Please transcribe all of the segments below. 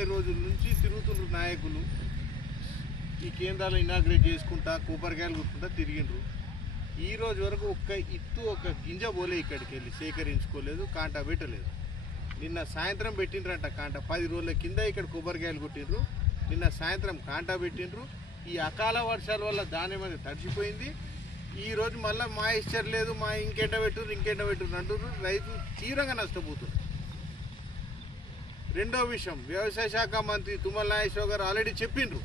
20 రోజుల నుంచి తిరుగుతున్నారు నాయకులు. ఈ కేంద్రాలు ఇనాగ్రేట్ చేసుకుంటా కొబ్బరికాయలు కొట్టుకుంటా తిరిగిండ్రు. ఈ రోజు వరకు ఒక గింజ పోలే ఇక్కడికి వెళ్ళి సేకరించుకోలేదు, కాంటా పెట్టలేదు. నిన్న సాయంత్రం పెట్టిండ్రంట కాంటా. 10 రోజుల కింద ఇక్కడ కొబ్బరికాయలు కొట్టిండ్రు. నిన్న సాయంత్రం కాంటా పెట్టిండ్రు. ఈ అకాల వర్షాల వల్ల ధాన్యం అనేది తడిచిపోయింది. ఈరోజు మళ్ళీ మా ఇష్టం లేదు, మా ఇంకెంట పెట్టుర్రు అంటున్నారు. రైతులు తీవ్రంగా నష్టపోతున్నారు. రెండో విషయం, వ్యవసాయ శాఖ మంత్రి తుమ్మల నాగేశ్వరరావు గారు ఆల్రెడీ చెప్పిండ్రు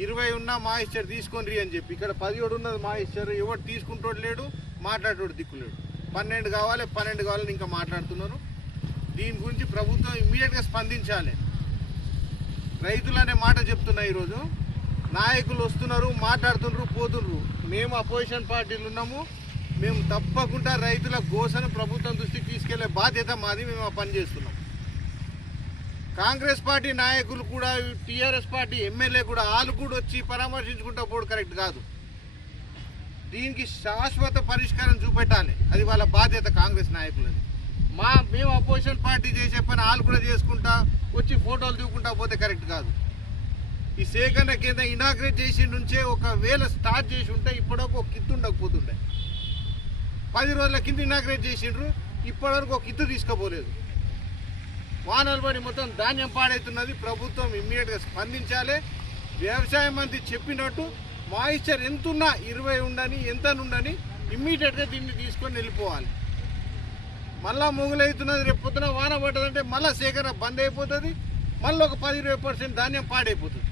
20 ఉన్నా మా ఇష్టం తీసుకొని అని చెప్పి. ఇక్కడ 17 ఉన్నది మా ఇష్టం. ఎవరు తీసుకుంటోడు లేడు, మాట్లాడేటోడు దిక్కులేడు. 12 కావాలని ఇంకా మాట్లాడుతున్నారు. దీని గురించి ప్రభుత్వం ఇమ్మీడియట్గా స్పందించాలి. రైతులు అనే మాట చెప్తున్నా. ఈరోజు నాయకులు వస్తున్నారు, మాట్లాడుతున్నారు, పోతున్నారు. మేము అపోజిషన్ పార్టీలు ఉన్నాము. మేము తప్పకుండా రైతుల గోసను ప్రభుత్వం దృష్టికి తీసుకెళ్లే బాధ్యత మాది. మేము ఆ పని చేస్తున్నాం. కాంగ్రెస్ పార్టీ నాయకులు కూడా, టీఆర్ఎస్ పార్టీ ఎమ్మెల్యే కూడా, వాళ్ళు కూడా వచ్చి పరామర్శించుకుంటా పోవడం కరెక్ట్ కాదు. దీనికి శాశ్వత పరిష్కారం చూపెట్టాలి. అది వాళ్ళ బాధ్యత కాంగ్రెస్ నాయకులది. మేము అపోజిషన్ పార్టీ చేసే పని వాళ్ళు కూడా చేసుకుంటా వచ్చి ఫోటోలు దిగుకుంటా పోతే కరెక్ట్ కాదు. ఈ సేకరణ కేంద్రం ఇనాగ్రేట్ చేసి నుంచే ఒకవేళ స్టార్ట్ చేసి ఉంటే ఇప్పటివరకు ఒక కిత్తు ఉండకపోతుండే. 10 రోజుల కింద ఇనాగ్రేట్ చేసిండ్రు, ఇప్పటివరకు ఒక కిత్తు తీసుకుపోలేదు. వానలు పడి మొత్తం ధాన్యం పాడవుతున్నది. ప్రభుత్వం ఇమ్మీడియట్గా స్పందించాలి. వ్యవసాయ మంత్రి చెప్పినట్టు మాయిశ్చర్ ఎంతున్నా 20 ఉండని ఎంతనుండని ఇమ్మీడియట్గా దీన్ని తీసుకొని వెళ్ళిపోవాలి. మళ్ళా మొగులవుతున్నది. రేపు పొద్దున వాన పడ్డదంటే మళ్ళీ సేకరణ బంద్ అయిపోతుంది. మళ్ళీ ఒక 10-20% ధాన్యం పాడైపోతుంది.